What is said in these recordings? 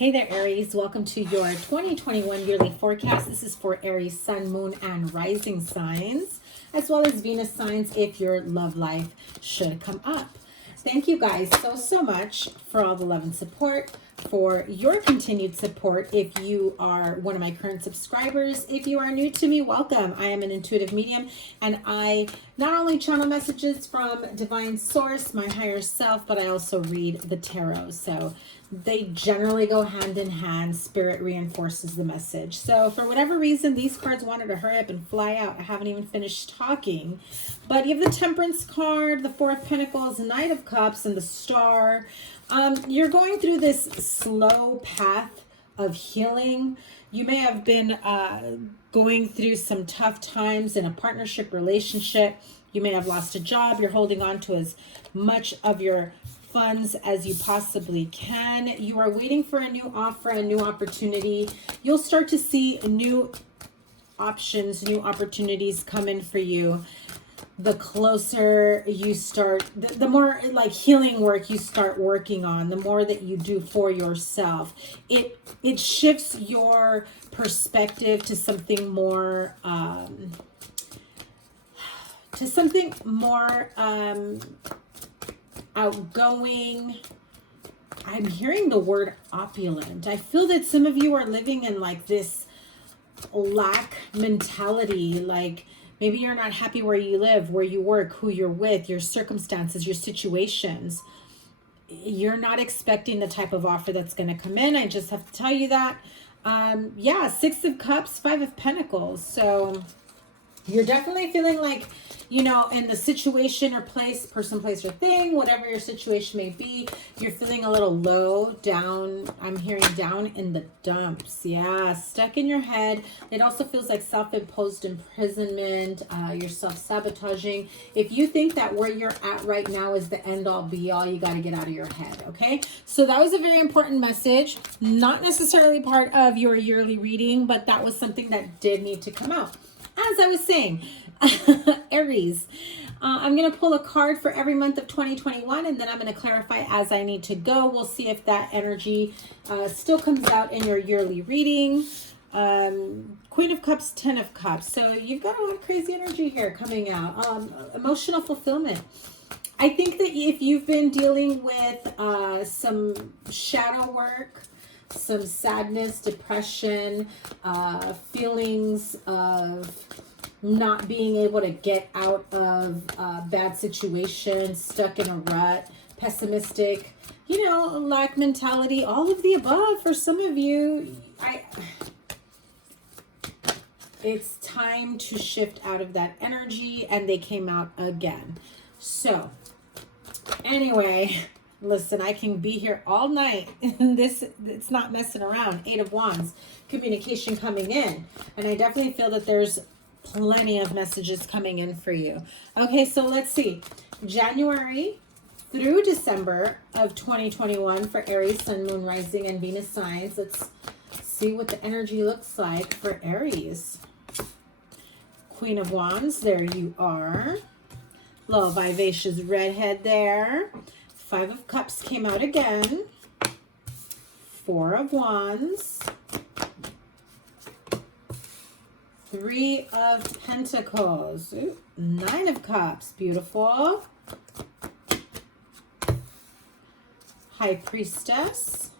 Hey there, Aries. Welcome to your 2021 yearly forecast. This is for Aries, Sun, Moon, and Rising signs, as well as Venus signs if your love life should come up. Thank you guys so much for all the love and support, for your continued support. If you are one of my current subscribers, if you are new to me, welcome. I am an intuitive medium, and I not only channel messages from divine source, my higher self, but I also read the tarot. So they generally go hand in hand. Spirit reinforces the message. So for whatever reason, these cards wanted to hurry up and fly out. I haven't even finished talking. But you have the Temperance card, the Four of Pentacles, Knight of Cups, and the Star. You're going through this slow path of healing. You may have been going through some tough times in a partnership relationship. You may have lost a job. You're holding on to as much of your funds as you possibly can. You are waiting for a new offer, a new opportunity. You'll start to see new options, new opportunities come in for you. The closer you start, the more like healing work you start working on, the more that you do for yourself, it shifts your perspective to something more outgoing. I'm hearing the word opulent. I feel that some of you are living in like this lack mentality, like maybe you're not happy where you live, where you work, who you're with, your circumstances, your situations. You're not expecting the type of offer that's going to come in. I just have to tell you that. Yeah, Six of Cups, Five of Pentacles. So you're definitely feeling like, you know, in the situation or place, person, place, or thing, whatever your situation may be, you're feeling a little low, down. I'm hearing down in the dumps. Yeah, stuck in your head. It also feels like self-imposed imprisonment. You're self-sabotaging. If you think that where you're at right now is the end-all, be-all, you got to get out of your head, okay? So that was a very important message. Not necessarily part of your yearly reading, but that was something that did need to come out. As I was saying, Aries, I'm going to pull a card for every month of 2021, and then I'm going to clarify as I need to go. We'll see if that energy still comes out in your yearly reading. Queen of Cups, Ten of Cups. So you've got a lot of crazy energy here coming out. Emotional fulfillment. I think that if you've been dealing with some shadow work, some sadness, depression, feelings of not being able to get out of bad situations, stuck in a rut, pessimistic, you know, lack mentality, all of the above. For some of you, it's time to shift out of that energy, and they came out again. So anyway, listen, I can be here all night. It's not messing around. Eight of Wands, communication coming in. And I definitely feel that there's plenty of messages coming in for you. Okay, so let's see. January through December of 2021 for Aries, Sun, Moon, Rising, and Venus signs. Let's see what the energy looks like for Aries. Queen of Wands, there you are. Little vivacious redhead there. Five of Cups came out again. Four of Wands. Three of Pentacles. Ooh, Nine of Cups. Beautiful. High Priestess.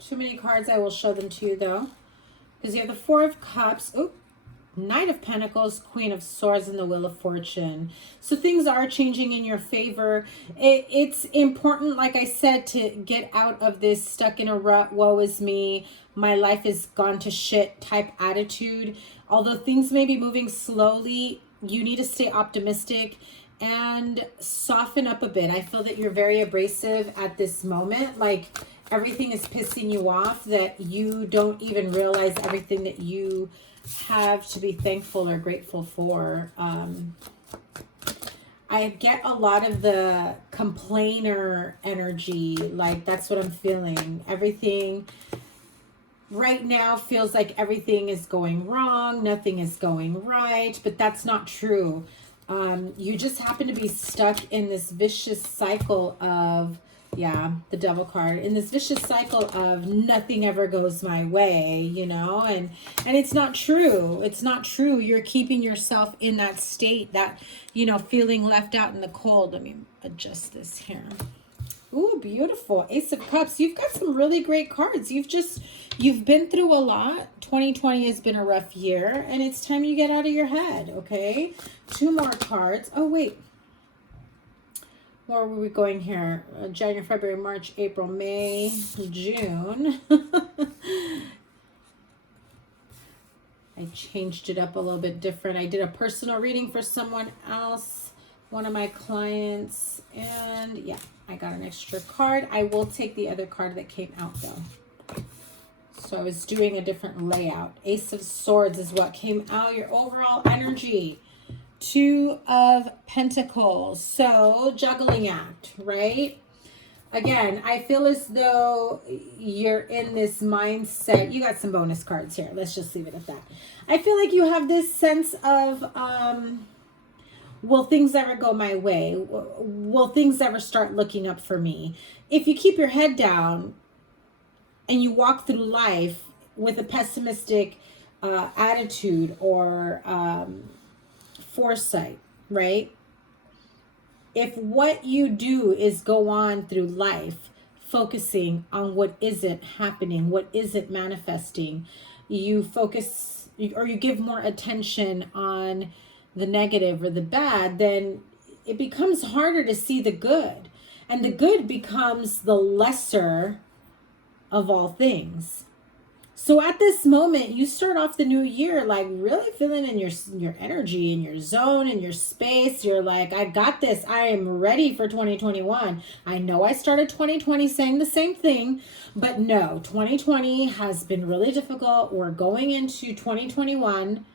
Too many cards. I will show them to you though. Because you have the Four of Cups, Knight of Pentacles, Queen of Swords, and the Wheel of Fortune. So things are changing in your favor. It's important, like I said, to get out of this stuck in a rut, woe is me, my life is gone to shit type attitude. Although things may be moving slowly, you need to stay optimistic and soften up a bit. I feel that you're very abrasive at this moment. Like everything is pissing you off, that you don't even realize everything that you have to be thankful or grateful for. I get a lot of the complainer energy. Like that's what I'm feeling. Everything right now feels like everything is going wrong. Nothing is going right, but that's not true. You just happen to be stuck in this vicious cycle of, yeah, the Devil card, in this vicious cycle of nothing ever goes my way, you know, and it's not true. It's not true. You're keeping yourself in that state, that, you know, feeling left out in the cold. Let me adjust this here. Ooh, beautiful. Ace of Cups. You've got some really great cards. You've been through a lot. 2020 has been a rough year, and it's time you get out of your head, okay? 2 more cards. Oh, wait. Where were we going here? January, February, March, April, May, June. I changed it up a little bit different. I did a personal reading for someone else, one of my clients, and yeah, I got an extra card. I will take the other card that came out though. So I was doing a different layout. Ace of Swords is what came out, your overall energy. 2 of Pentacles. So juggling act, right? Again, I feel as though you're in this mindset. You got some bonus cards here. Let's just leave it at that. I feel like you have this sense of, will things ever go my way? Will things ever start looking up for me? If you keep your head down and you walk through life with a pessimistic attitude or foresight, right? If what you do is go on through life focusing on what isn't happening, what isn't manifesting, you focus or you give more attention on the negative or the bad, then it becomes harder to see the good. And the good becomes the lesser of all things. So at this moment, you start off the new year like really feeling in your energy, in your zone, in your space. You're like, I got this. I am ready for 2021. I know I started 2020 saying the same thing, but no, 2020 has been really difficult. We're going into 2021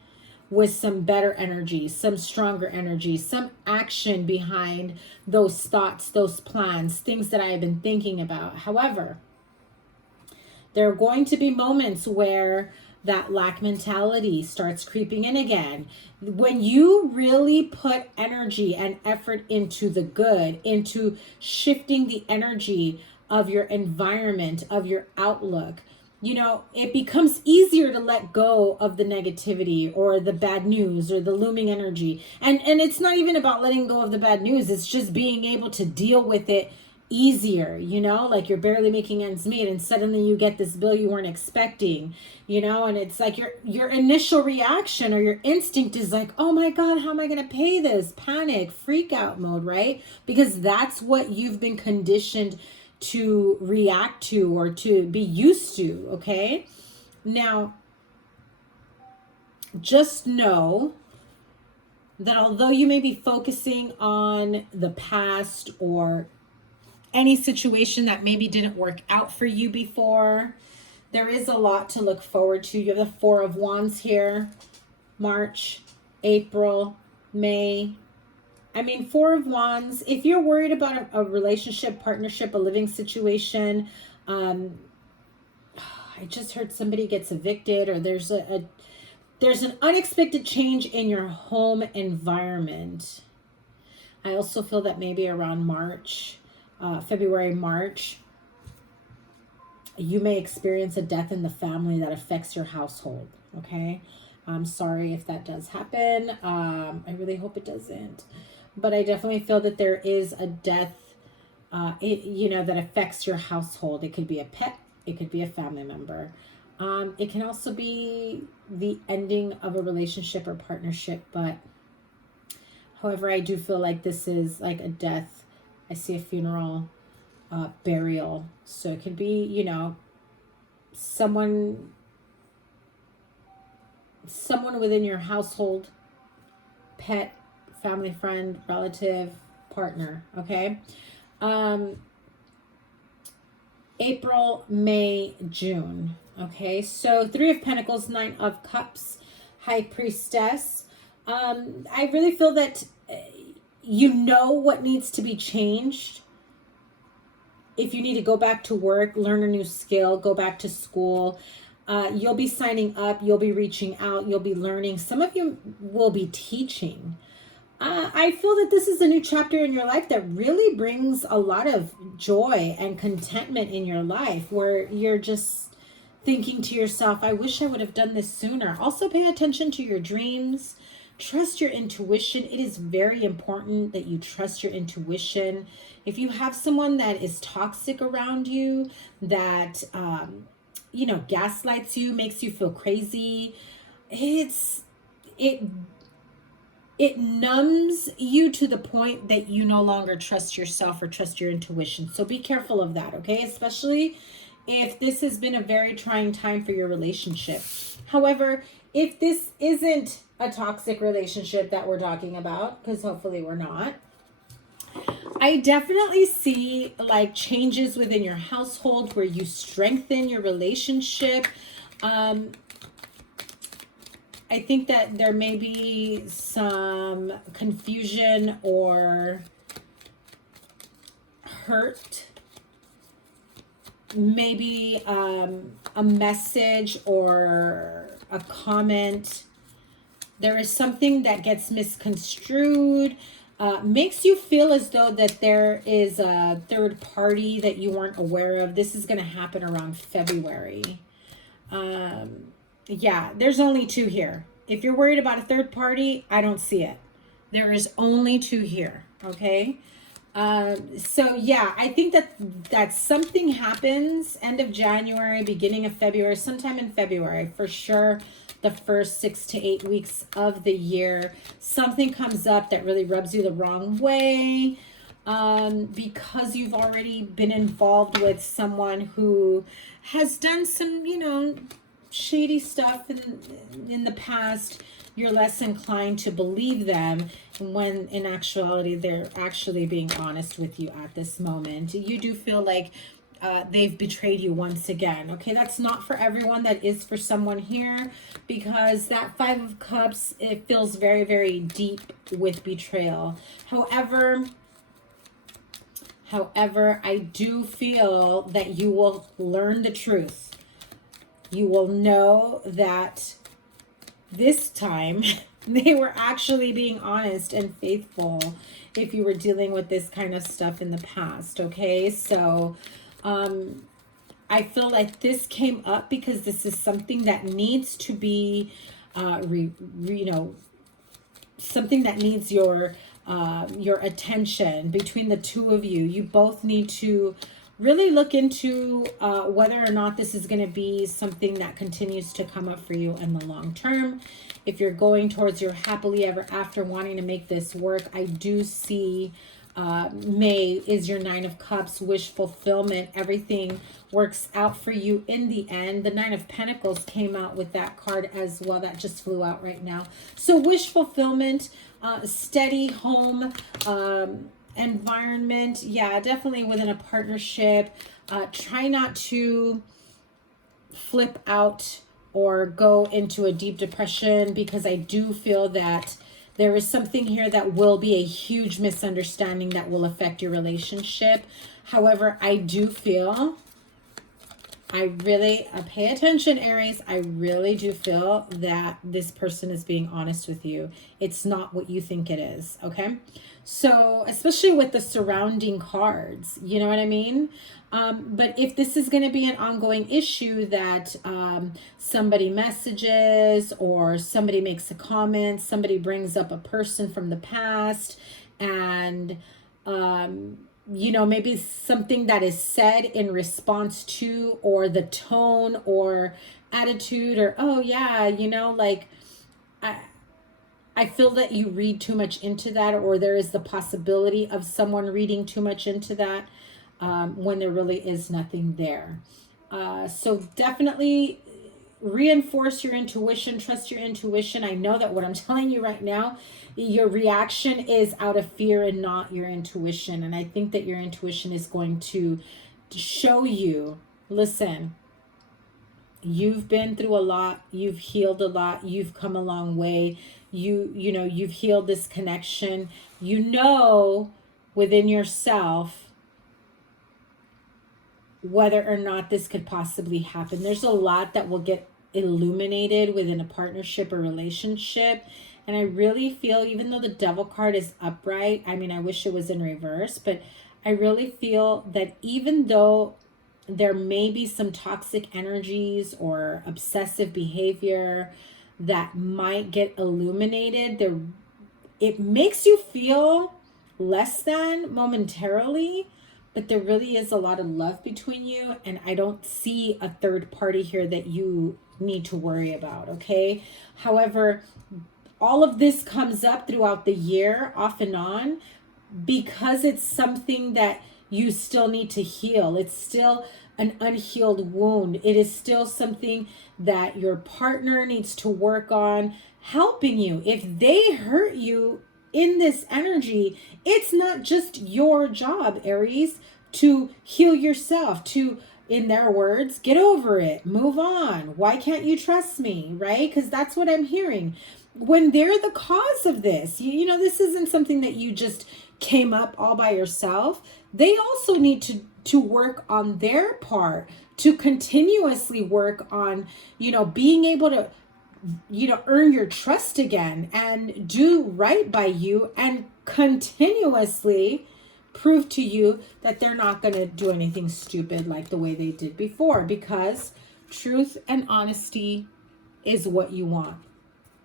with some better energy, some stronger energy, some action behind those thoughts, those plans, things that I have been thinking about. However, there are going to be moments where that lack mentality starts creeping in again. When you really put energy and effort into the good, into shifting the energy of your environment, of your outlook, you know, it becomes easier to let go of the negativity or the bad news or the looming energy. And it's not even about letting go of the bad news. It's just being able to deal with it easier, you know, like you're barely making ends meet and suddenly you get this bill you weren't expecting, you know, and it's like your initial reaction or your instinct is like, oh my God, how am I going to pay this? Panic, freak out mode, right? Because that's what you've been conditioned to react to or to be used to, okay? Now, just know that although you may be focusing on the past or any situation that maybe didn't work out for you before, there is a lot to look forward to. You have the 4 of Wands here, March, April, May. I mean, 4 of Wands, if you're worried about a relationship, partnership, a living situation, I just heard somebody gets evicted or there's there's an unexpected change in your home environment. I also feel that maybe around March, February, March, you may experience a death in the family that affects your household, okay? I'm sorry if that does happen. I really hope it doesn't. But I definitely feel that there is a death, that affects your household. It could be a pet. It could be a family member. It can also be the ending of a relationship or partnership. But however, I do feel like this is like a death. I see a funeral, burial. So it could be, someone within your household, pet, family, friend, relative, partner, okay? April, May, June, okay? So 3 of Pentacles, 9 of Cups, High Priestess. I really feel that you know what needs to be changed. If you need to go back to work, learn a new skill, go back to school, you'll be signing up, you'll be reaching out, you'll be learning. Some of you will be teaching. I feel that this is a new chapter in your life that really brings a lot of joy and contentment in your life, where you're just thinking to yourself, I wish I would have done this sooner. Also, pay attention to your dreams. Trust your intuition. It is very important that you trust your intuition. If you have someone that is toxic around you, that, gaslights you, makes you feel crazy, it numbs you to the point that you no longer trust yourself or trust your intuition. So be careful of that, okay? Especially if this has been a very trying time for your relationship. However, if this isn't a toxic relationship that we're talking about, because hopefully we're not, I definitely see like changes within your household where you strengthen your relationship. I think that there may be some confusion or hurt. Maybe a message or a comment. There is something that gets misconstrued. Makes you feel as though that there is a third party that you weren't aware of. This is going to happen around February. Yeah, there's only 2 here. If you're worried about a third party, I don't see it. There is only 2 here, okay? So yeah, I think that something happens end of January, beginning of February, sometime in February, for sure. The first 6 to 8 weeks of the year, something comes up that really rubs you the wrong way, because you've already been involved with someone who has done some, shady stuff in the past. You're less inclined to believe them when in actuality they're actually being honest with you at this moment. You do feel like they've betrayed you once again. Okay, that's not for everyone. That is for someone here, because that 5 of Cups, it feels very, very deep with betrayal. However, I do feel that you will learn the truth. You will know that this time they were actually being honest and faithful if you were dealing with this kind of stuff in the past, okay? So I feel like this came up because this is something that needs to be, something that needs your attention between the 2 of you. You both need to really look into whether or not this is going to be something that continues to come up for you in the long term. If you're going towards your happily ever after, wanting to make this work, I do see May is your 9 of Cups, wish fulfillment. Everything works out for you in the end. The 9 of Pentacles came out with that card as well. That just flew out right now. So wish fulfillment, steady home, environment. Yeah, definitely within a partnership. Try not to flip out or go into a deep depression, because I do feel that there is something here that will be a huge misunderstanding that will affect your relationship. However, I do feel, pay attention, Aries. I really do feel that this person is being honest with you. It's not what you think it is, okay? So, especially with the surrounding cards, you know what I mean? But if this is going to be an ongoing issue that somebody messages or somebody makes a comment, somebody brings up a person from the past, and maybe something that is said in response to, or the tone or attitude, or, oh yeah, I feel that you read too much into that, or there is the possibility of someone reading too much into that when there really is nothing there. So definitely reinforce your intuition, trust your intuition. I know that what I'm telling you right now, your reaction is out of fear and not your intuition. And I think that your intuition is going to show you, listen, you've been through a lot, you've healed a lot, you've come a long way. You've healed this connection. Within yourself whether or not this could possibly happen. There's a lot that will get illuminated within a partnership or relationship, And I really feel, even though the Devil card is upright, I mean, I wish it was in reverse, but I really feel that even though there may be some toxic energies or obsessive behavior that might get illuminated, it makes you feel less than momentarily, but there really is a lot of love between you, and I don't see a third party here that you need to worry about, okay? However, all of this comes up throughout the year, off and on, because it's something that you still need to heal. It's still an unhealed wound. It is still something that your partner needs to work on helping you. If they hurt you in this energy, it's not just your job, Aries, to heal yourself, to, in their words, get over it, move on. Why can't you trust me, right? Because that's what I'm hearing. When they're the cause of this, you know, this isn't something that you just came up all by yourself. They also need to work on their part, to continuously work on, you know, being able to, you know, earn your trust again and do right by you and continuously prove to you that they're not going to do anything stupid like the way they did before, because truth and honesty is what you want.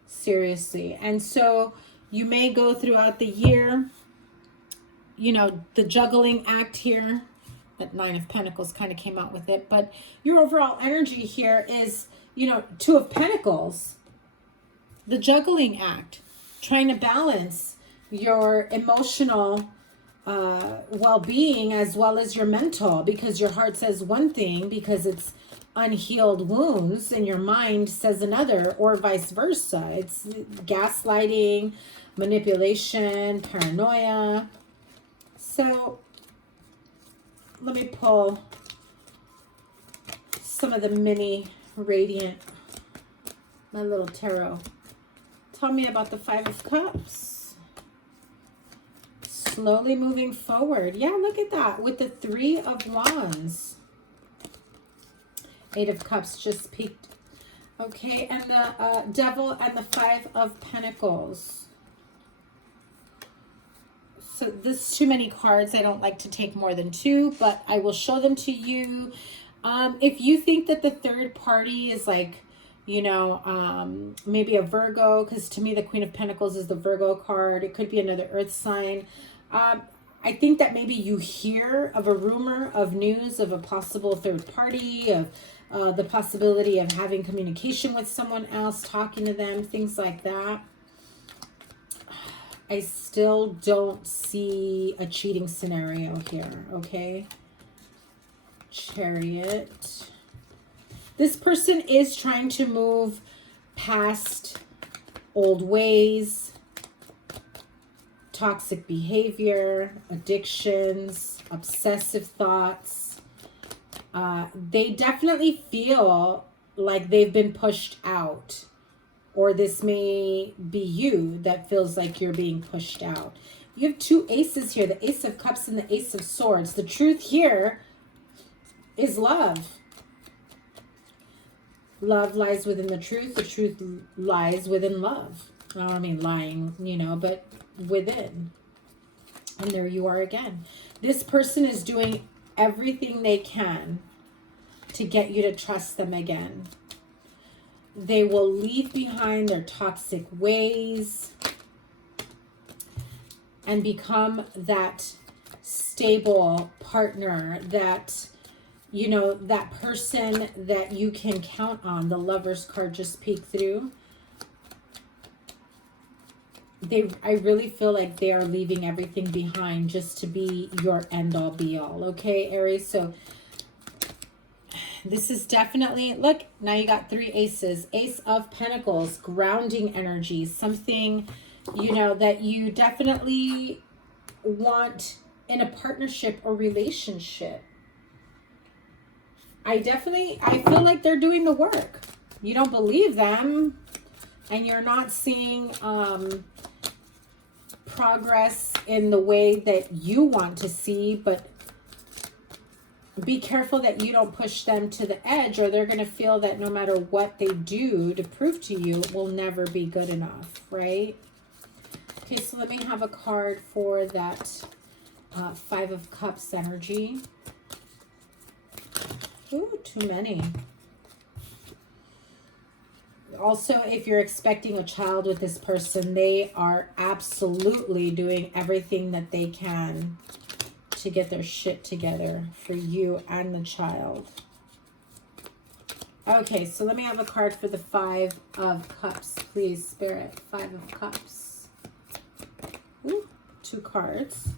Seriously. And so you may go throughout the year, you know, the juggling act here, that Nine of Pentacles kind of came out with it, but your overall energy here is, you know, Two of Pentacles, the juggling act, trying to balance your emotional well-being as well as your mental, because your heart says one thing because it's unhealed wounds and your mind says another, or vice versa. It's gaslighting, manipulation, paranoia. So let me pull some of the mini radiant, my little tarot. Tell me about the Five of Cups. Slowly moving forward. Yeah, look at that with the Three of Wands. Eight of Cups just peeked. Okay, and the Devil and the Five of Pentacles. So this is too many cards. I don't like to take more than two, but I will show them to you. If you think that the third party is like, you know, maybe a Virgo, because to me the Queen of Pentacles is the Virgo card. It could be another earth sign. I think that maybe you hear of a rumor of news of a possible third party, of the possibility of having communication with someone else, talking to them, things like that. I still don't see a cheating scenario here, okay? Chariot. This person is trying to move past old ways, toxic behavior, addictions, obsessive thoughts. They definitely feel like they've been pushed out, or this may be you that feels like you're being pushed out. You have two aces here, the Ace of Cups and the Ace of Swords. The truth here is love. Love lies within the truth. The truth lies within love. I mean lying, you know, but within. And there you are again. This person is doing everything they can to get you to trust them again. They will leave behind their toxic ways and become that stable partner, that, you know, that person that you can count on. The Lovers card just peeked through. I really feel like they are leaving everything behind just to be your end-all be-all. Okay, Aries? So this is definitely, look, now you got three aces. Ace of Pentacles, grounding energy, something, you know, that you definitely want in a partnership or relationship. I feel like they're doing the work. You don't believe them, and you're not seeing progress in the way that you want to see, but be careful that you don't push them to the edge, or they're going to feel that no matter what they do to prove to you, it will never be good enough, right? Okay, so let me have a card for that Five of Cups energy. Ooh, too many. Also, if you're expecting a child with this person, they are absolutely doing everything that they can to get their shit together for you and the child. Okay, so let me have a card for the Five of Cups, please, Spirit. Five of Cups. Ooh, 2 cards.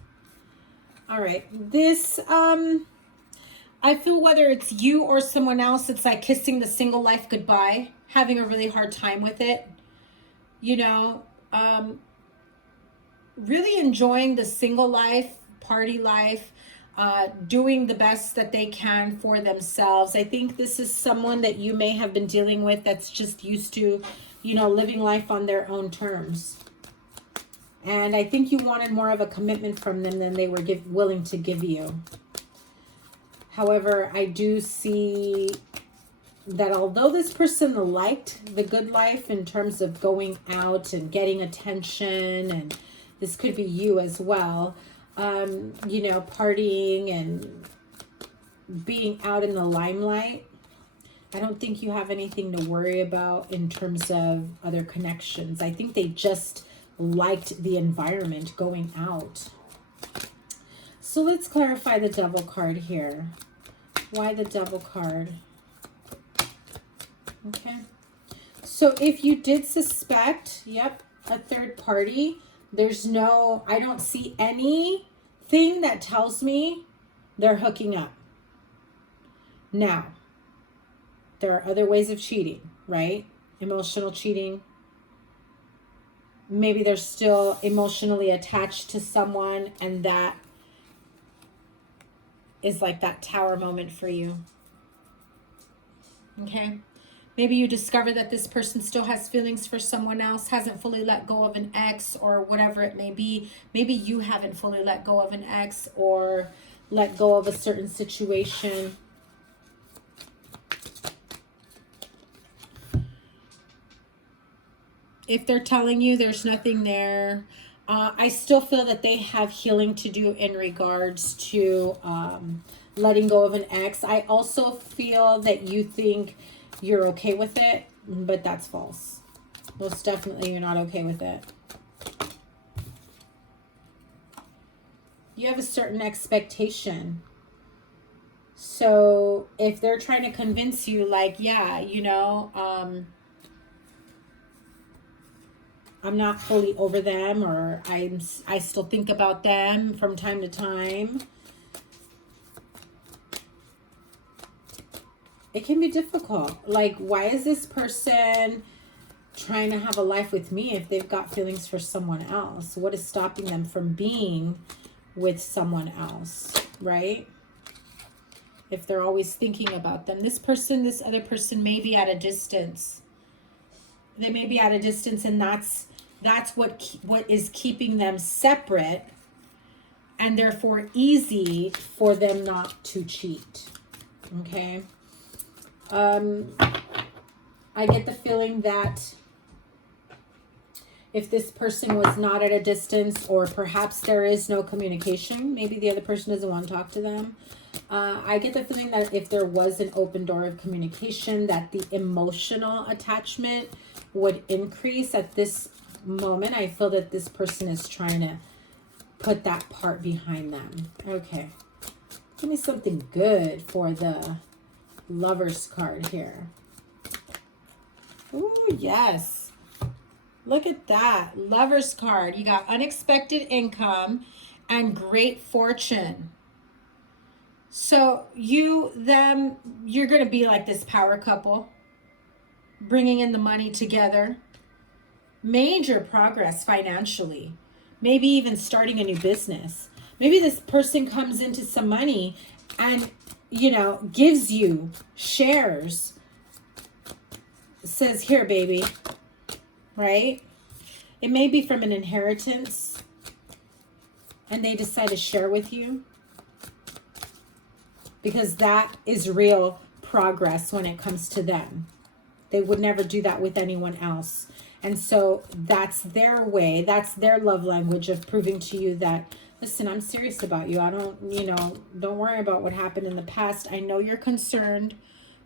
All right, this, I feel whether it's you or someone else, it's like kissing the single life goodbye, having a really hard time with it, you know, really enjoying the single life, party life, doing the best that they can for themselves. I think this is someone that you may have been dealing with that's just used to, you know, living life on their own terms. And I think you wanted more of a commitment from them than they were willing to give you. However, I do see that although this person liked the good life in terms of going out and getting attention, and this could be you as well, you know, partying and being out in the limelight, I don't think you have anything to worry about in terms of other connections. I think they just liked the environment going out. So let's clarify the Devil card here. Why the Devil card? Okay. So if you did suspect, yep, a third party, there's no, I don't see anything that tells me they're hooking up. Now, there are other ways of cheating, right? Emotional cheating. Maybe they're still emotionally attached to someone, and that is like that tower moment for you. Okay. Maybe you discover that this person still has feelings for someone else, hasn't fully let go of an ex, or whatever it may be. Maybe you haven't fully let go of an ex or let go of a certain situation. If they're telling you there's nothing there, I still feel that they have healing to do in regards to letting go of an ex. I also feel that you think you're okay with it, but that's false. Most definitely you're not okay with it. You have a certain expectation. So if they're trying to convince you, like, yeah, you know, I'm not fully over them, or I still think about them from time to time, it can be difficult. Like, why is this person trying to have a life with me if they've got feelings for someone else? What is stopping them from being with someone else, right? If they're always thinking about them. This person, this other person may be at a distance. They may be at a distance, and that's what is keeping them separate, and therefore easy for them not to cheat. Okay. I get the feeling that if this person was not at a distance, or perhaps there is no communication, maybe the other person doesn't want to talk to them. I get the feeling that if there was an open door of communication, that the emotional attachment would increase at this moment. I feel that this person is trying to put that part behind them. Okay. Give me something good for the Lovers card here. Ooh, yes. Look at that. Lovers card. You got unexpected income and great fortune. So you're going to be like this power couple, bringing in the money together. Major progress financially. Maybe even starting a new business. Maybe this person comes into some money and, you know, gives you shares. Says, here, baby. Right? It may be from an inheritance, and they decide to share with you because that is real progress when it comes to them. They would never do that with anyone else. And so that's their way, that's their love language of proving to you that, listen, I'm serious about you. I don't, you know, don't worry about what happened in the past. I know you're concerned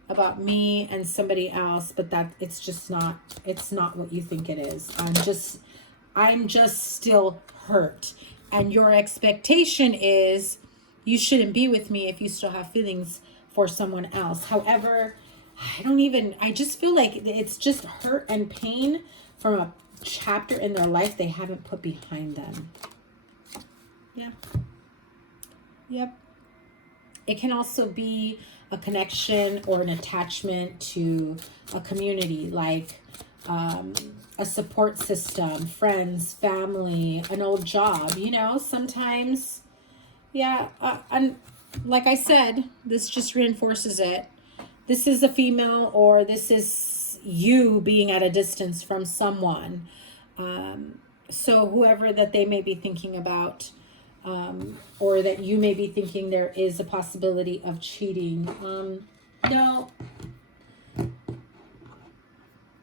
about me and somebody else, but that it's just not, it's not what you think it is. I'm just still hurt. And your expectation is you shouldn't be with me if you still have feelings for someone else. However, I just feel like it's just hurt and pain from a chapter in their life they haven't put behind them. Yeah. Yep. It can also be a connection or an attachment to a community, like a support system, friends, family, an old job, you know, sometimes. Yeah. And like I said, this just reinforces it. This is a female, or this is you being at a distance from someone. So whoever that they may be thinking about, or that you may be thinking there is a possibility of cheating. No.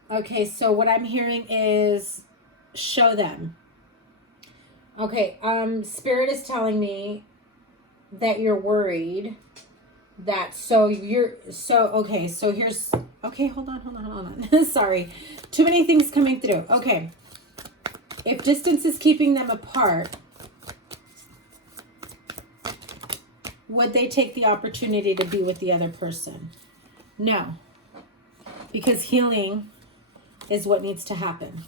Okay, so what I'm hearing is show them. Okay, Spirit is telling me that you're worried. Okay, so here's, okay, hold on. Sorry. Too many things coming through. Okay. If distance is keeping them apart, would they take the opportunity to be with the other person? No. Because healing is what needs to happen.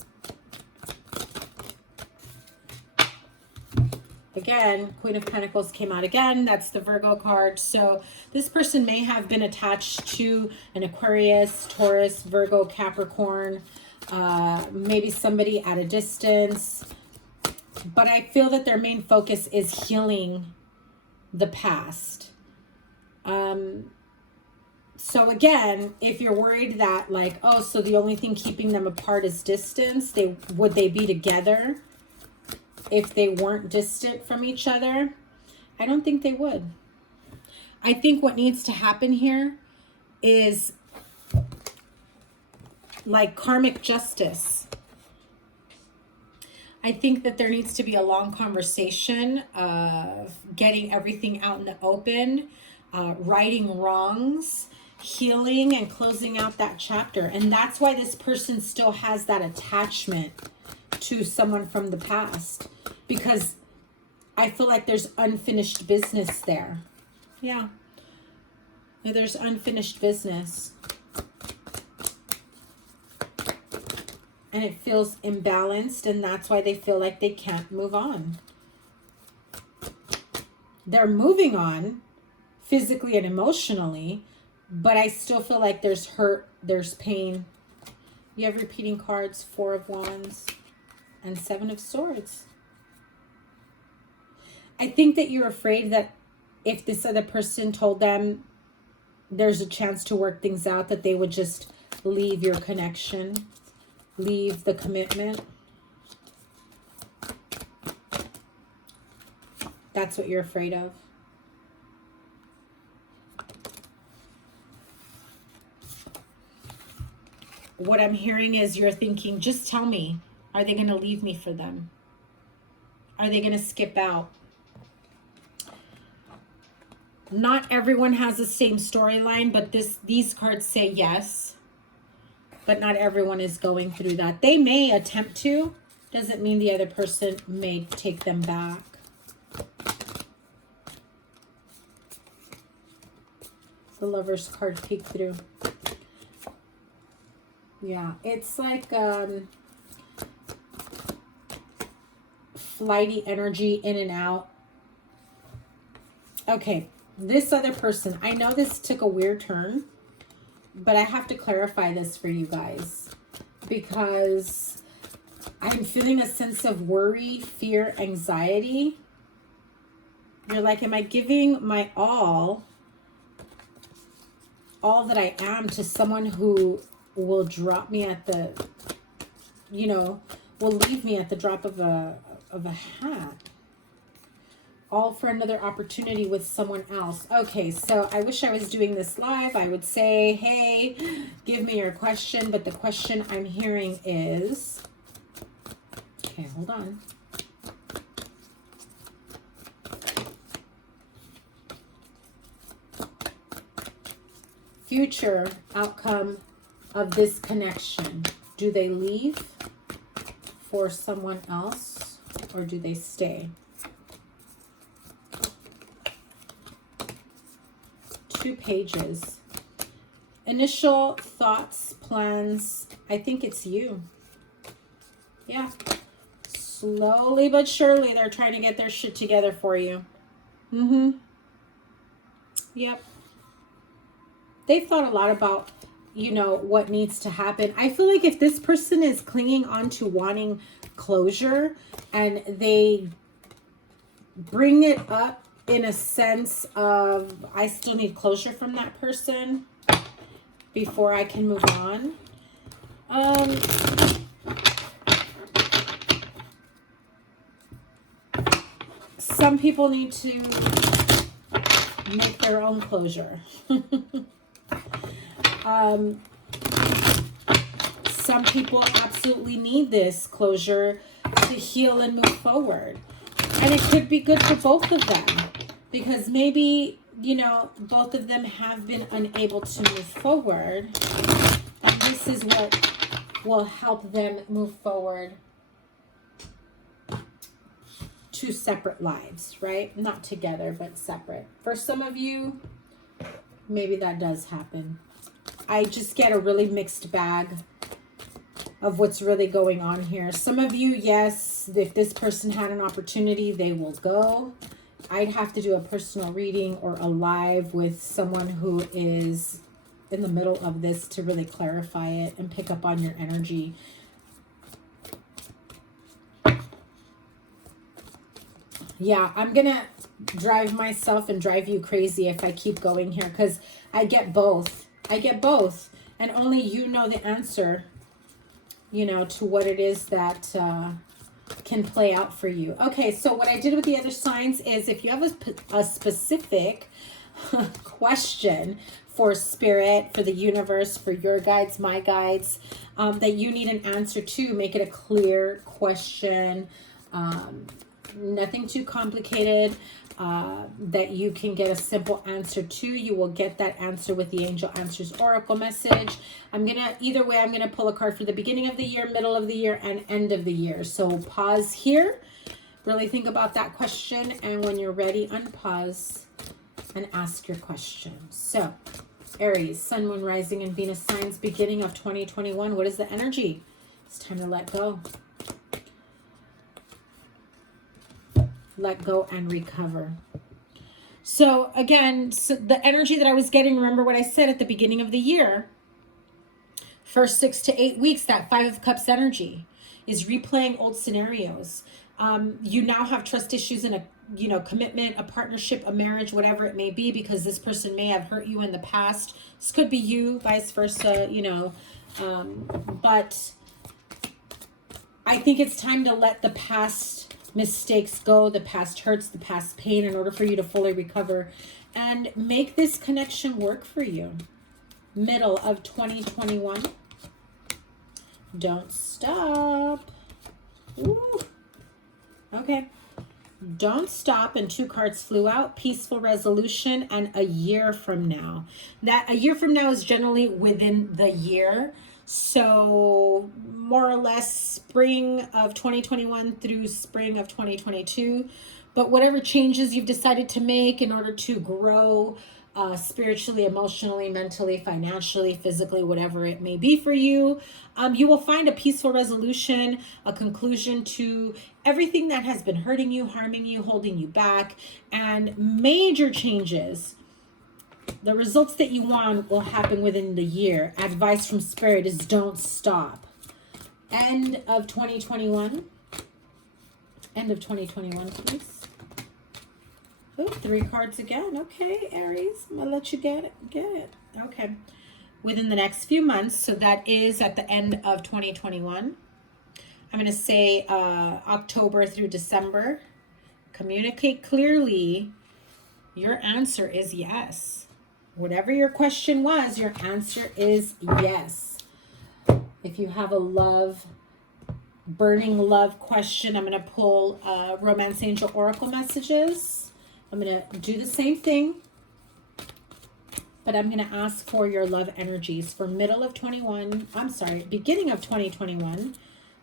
Again, Queen of Pentacles came out again. That's the Virgo card. So this person may have been attached to an Aquarius, Taurus, Virgo, Capricorn, maybe somebody at a distance. But I feel that their main focus is healing the past. So again, if you're worried that like, oh, so the only thing keeping them apart is distance, would they be together if they weren't distant from each other? I don't think they would. I think what needs to happen here is like karmic justice. I think that there needs to be a long conversation of getting everything out in the open, righting wrongs, healing and closing out that chapter. And that's why this person still has that attachment to someone from the past, because I feel like there's unfinished business there. Yeah. There's unfinished business. And it feels imbalanced, and that's why they feel like they can't move on. They're moving on physically and emotionally, but I still feel like there's hurt, there's pain. You have repeating cards, 4 of Wands and 7 of Swords. I think that you're afraid that if this other person told them there's a chance to work things out, that they would just leave your connection, leave the commitment. That's what you're afraid of. What I'm hearing is you're thinking, just tell me, are they going to leave me for them? Are they going to skip out? Not everyone has the same storyline, but these cards say yes. But not everyone is going through that. They may attempt to. Doesn't mean the other person may take them back. The Lover's card peeked through. Yeah, it's like flighty energy in and out. Okay, this other person, I know this took a weird turn, but I have to clarify this for you guys because I'm feeling a sense of worry, fear, anxiety. You're like, am I giving my all that I am to someone who will drop me at the, you know, will leave me at the drop of a hat? all for another opportunity with someone else. Okay, so I wish I was doing this live. I would say, hey, give me your question. But the question I'm hearing is, okay, hold on. Future outcome of this connection. Do they leave for someone else or do they stay? 2 pages. Initial thoughts, plans. I think it's you. Yeah. Slowly but surely, they're trying to get their shit together for you. Yep. They've thought a lot about, you know, what needs to happen. I feel like if this person is clinging on to wanting closure and they bring it up in a sense of, I still need closure from that person before I can move on. Some people need to make their own closure. Some people absolutely need this closure to heal and move forward. And it could be good for both of them. Because maybe, you know, both of them have been unable to move forward. And this is what will help them move forward to separate lives, right? Not together, but separate. For some of you, maybe that does happen. I just get a really mixed bag of what's really going on here. Some of you, yes, if this person had an opportunity, they will go. I'd have to do a personal reading or a live with someone who is in the middle of this to really clarify it and pick up on your energy. Yeah, I'm going to drive myself and drive you crazy if I keep going here because I get both. I get both. And only you know the answer, you know, to what it is that can play out for you. Okay, so what I did with the other signs is if you have a specific question for spirit, for the universe, for your guides, my guides, that you need an answer to, make it a clear question, nothing too complicated, that you can get a simple answer to. You will get that answer with the Angel Answers Oracle message. Either way, I'm gonna pull a card for the beginning of the year, middle of the year, and end of the year. So pause here, really think about that question, and when you're ready, unpause and ask your question. So, Aries, Sun, Moon, Rising, and Venus signs, beginning of 2021. What is the energy? It's time to let go. Let go and recover. So again, the energy that I was getting, remember what I said at the beginning of the year, first 6 to 8 weeks, that 5 of Cups energy is replaying old scenarios. You now have trust issues in a, you know, commitment, a partnership, a marriage, whatever it may be, because this person may have hurt you in the past. This could be you, vice versa, you know, but I think it's time to let the past mistakes go, the past hurts, the past pain, in order for you to fully recover and make this connection work for you. Middle of 2021. Don't stop. Ooh. Okay. Don't stop, and 2 cards flew out. Peaceful resolution and a year from now. That a year from now is generally within the year. So more or less spring of 2021 through spring of 2022. But whatever changes you've decided to make in order to grow spiritually, emotionally, mentally, financially, physically, whatever it may be for you, you will find a peaceful resolution, a conclusion to everything that has been hurting you, harming you, holding you back, and major changes. The results that you want will happen within the year. Advice from Spirit is don't stop. End of 2021. End of 2021, please. Ooh, 3 cards again. Okay, Aries. I'm going to let you get it. Get it. Okay. Within the next few months. So that is at the end of 2021. I'm going to say October through December. Communicate clearly. Your answer is yes. Whatever your question was, your answer is yes. If you have a burning love question, I'm going to pull Romance Angel Oracle messages. I'm going to do the same thing, but I'm going to ask for your love energies for beginning of 2021,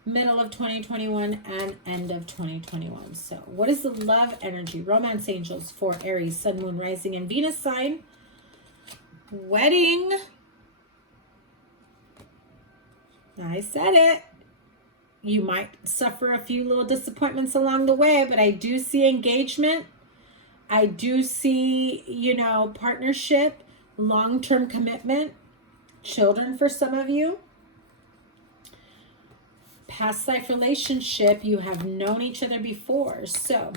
middle of 2021, and end of 2021. So what is the love energy, Romance Angels, for Aries, Sun, Moon, Rising, and Venus sign? Wedding. I said it. You might suffer a few little disappointments along the way, but I do see engagement. I do see, partnership, long-term commitment, children for some of you. Past life relationship, you have known each other before. So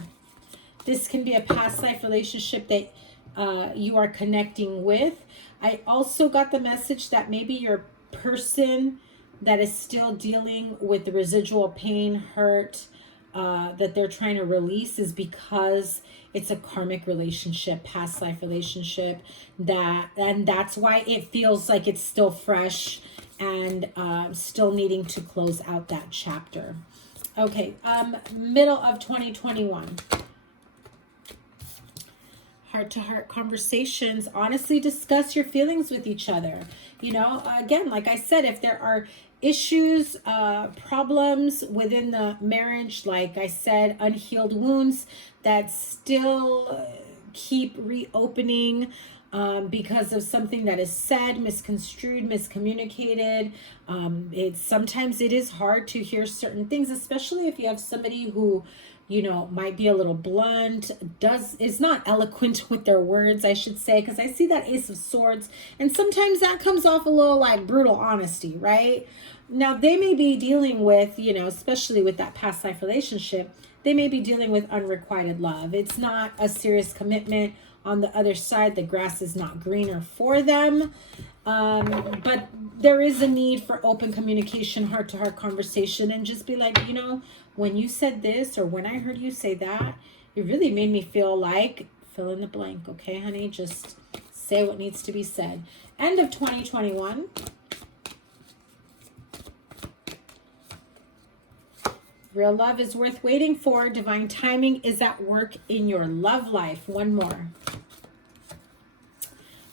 this can be a past life relationship that you are connecting with. I also got the message that maybe your person that is still dealing with the residual pain, hurt, that they're trying to release is because it's a karmic relationship, past life relationship, and that's why it feels like it's still fresh and still needing to close out that chapter. Okay, middle of 2021. Heart-to-heart conversations. Honestly discuss your feelings with each other. Again, like I said, if there are issues, problems within the marriage, like I said, unhealed wounds that still keep reopening because of something that is said, misconstrued, miscommunicated. Sometimes it is hard to hear certain things, especially if you have somebody who might be a little blunt, is not eloquent with their words, I should say, because I see that Ace of Swords, and sometimes that comes off a little like brutal honesty, right? Now, they may be dealing with, especially with that past life relationship, they may be dealing with unrequited love. It's not a serious commitment. On the other side, the grass is not greener for them. But there is a need for open communication, heart-to-heart conversation, and just be like, when you said this, or when I heard you say that, it really made me feel like, fill in the blank, okay, honey? Just say what needs to be said. End of 2021. Real love is worth waiting for. Divine timing is at work in your love life. One more.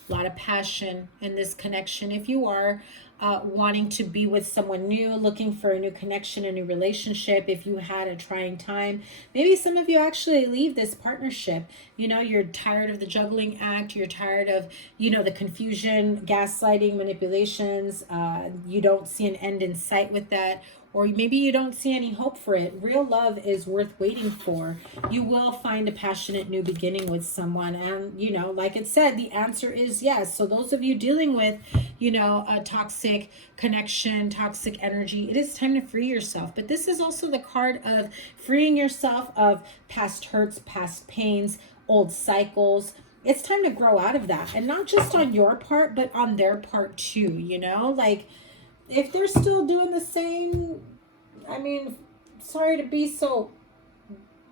A lot of passion in this connection. If you are wanting to be with someone new, looking for a new connection, a new relationship, if you had a trying time, maybe some of you actually leave this partnership. You're tired of the juggling act. You're tired of, the confusion, gaslighting, manipulations. You don't see an end in sight with that. Or maybe you don't see any hope for it. Real love is worth waiting for. You will find a passionate new beginning with someone. And, like it said, the answer is yes. So those of you dealing with, a toxic connection, toxic energy, it is time to free yourself. But this is also the card of freeing yourself of past hurts, past pains, old cycles. It's time to grow out of that. And not just on your part, but on their part too, like, if they're still doing the same, sorry to be so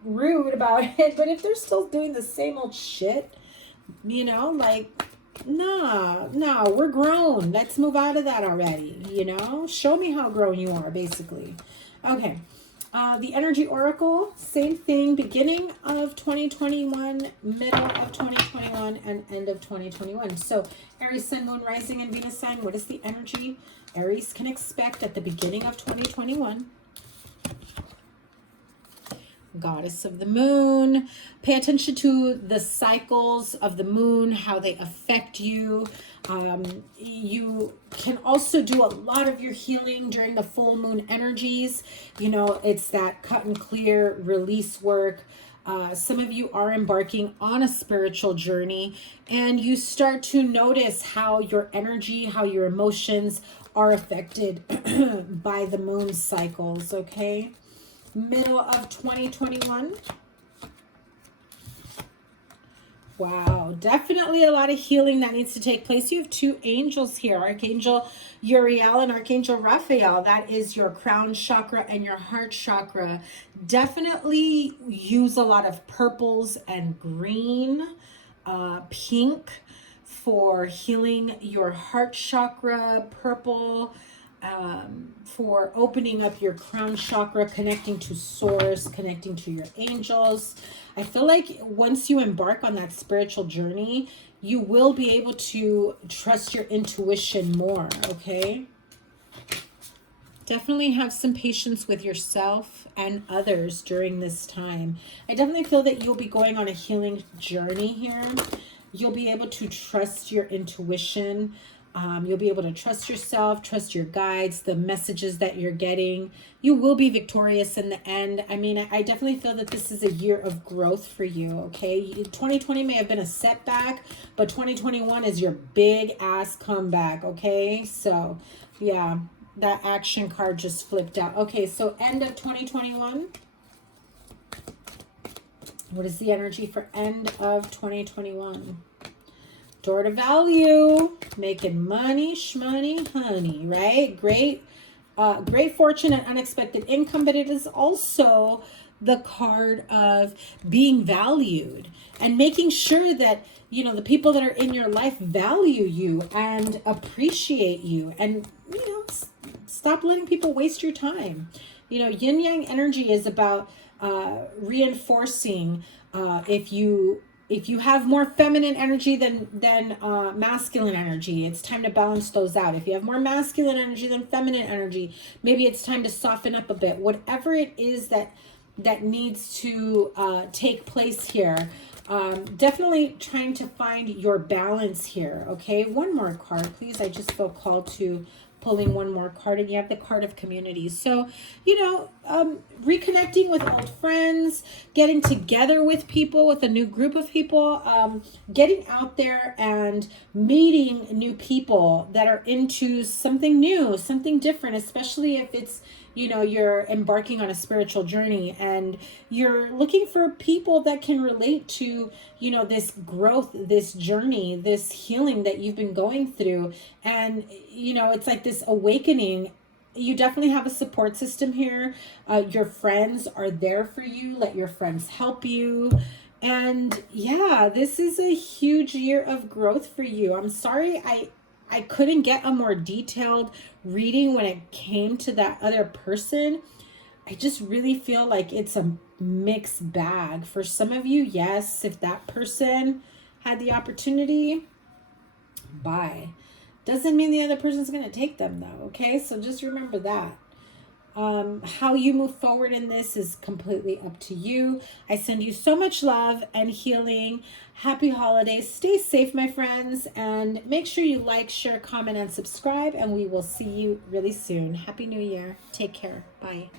rude about it, but if they're still doing the same old shit, like, no, we're grown. Let's move out of that already, Show me how grown you are, basically. Okay. The Energy Oracle, same thing, beginning of 2021, middle of 2021, and end of 2021. So, Aries, Sun, Moon, Rising, and Venus sign, what is the energy Aries can expect at the beginning of 2021? Goddess of the Moon. Pay attention to the cycles of the moon, how they affect you. You can also do a lot of your healing during the full moon energies. It's that cut and clear release work. Some of you are embarking on a spiritual journey, and you start to notice how your energy, how your emotions are affected by the moon cycles, okay? Middle of 2021. Wow, definitely a lot of healing that needs to take place. You have two angels here, Archangel Uriel and Archangel Raphael. That is your crown chakra and your heart chakra. Definitely use a lot of purples and green, pink for healing your heart chakra, purple for opening up your crown chakra, connecting to source, connecting to your angels. I feel like once you embark on that spiritual journey, you will be able to trust your intuition more, okay? Definitely have some patience with yourself and others during this time. I definitely feel that you'll be going on a healing journey here. You'll be able to trust your intuition. You'll be able to trust yourself, trust your guides, the messages that you're getting. You will be victorious in the end. I mean, I definitely feel that this is a year of growth for you, okay? 2020 may have been a setback, but 2021 is your big ass comeback, okay? So, yeah, that action card just flipped out. Okay, so end of 2021. What is the energy for end of 2021? Door to value, making money, shmoney, honey, right? Great fortune and unexpected income, but it is also the card of being valued and making sure that, you know, the people that are in your life value you and appreciate you, and, you know, stop letting people waste your time. You know, yin yang energy is about reinforcing if you have more feminine energy than masculine energy, it's time to balance those out. If you have more masculine energy than feminine energy, maybe it's time to soften up a bit. Whatever it is that needs to take place here, definitely trying to find your balance here. Okay, one more card, please. I just feel called to pulling one more card, and you have the card of community. So, you know, reconnecting with old friends, getting together with people, with a new group of people, getting out there and meeting new people that are into something new, something different, especially if it's, you know, you're embarking on a spiritual journey and you're looking for people that can relate to, you know, this growth, this journey, this healing that you've been going through. And, you know, it's like this awakening. You definitely have a support system here. Your friends are there for you. Let your friends help you. And yeah, this is a huge year of growth for you. I'm sorry I couldn't get a more detailed reading when it came to that other person. I just really feel like it's a mixed bag. For some of you, yes, if that person had the opportunity, bye. Doesn't mean the other person's going to take them though, okay? So just remember that. How you move forward in this is completely up to you. I send you so much love and healing. Happy holidays. Stay safe, my friends, and make sure you like, share, comment, and subscribe, and we will see you really soon. Happy New Year. Take care. Bye.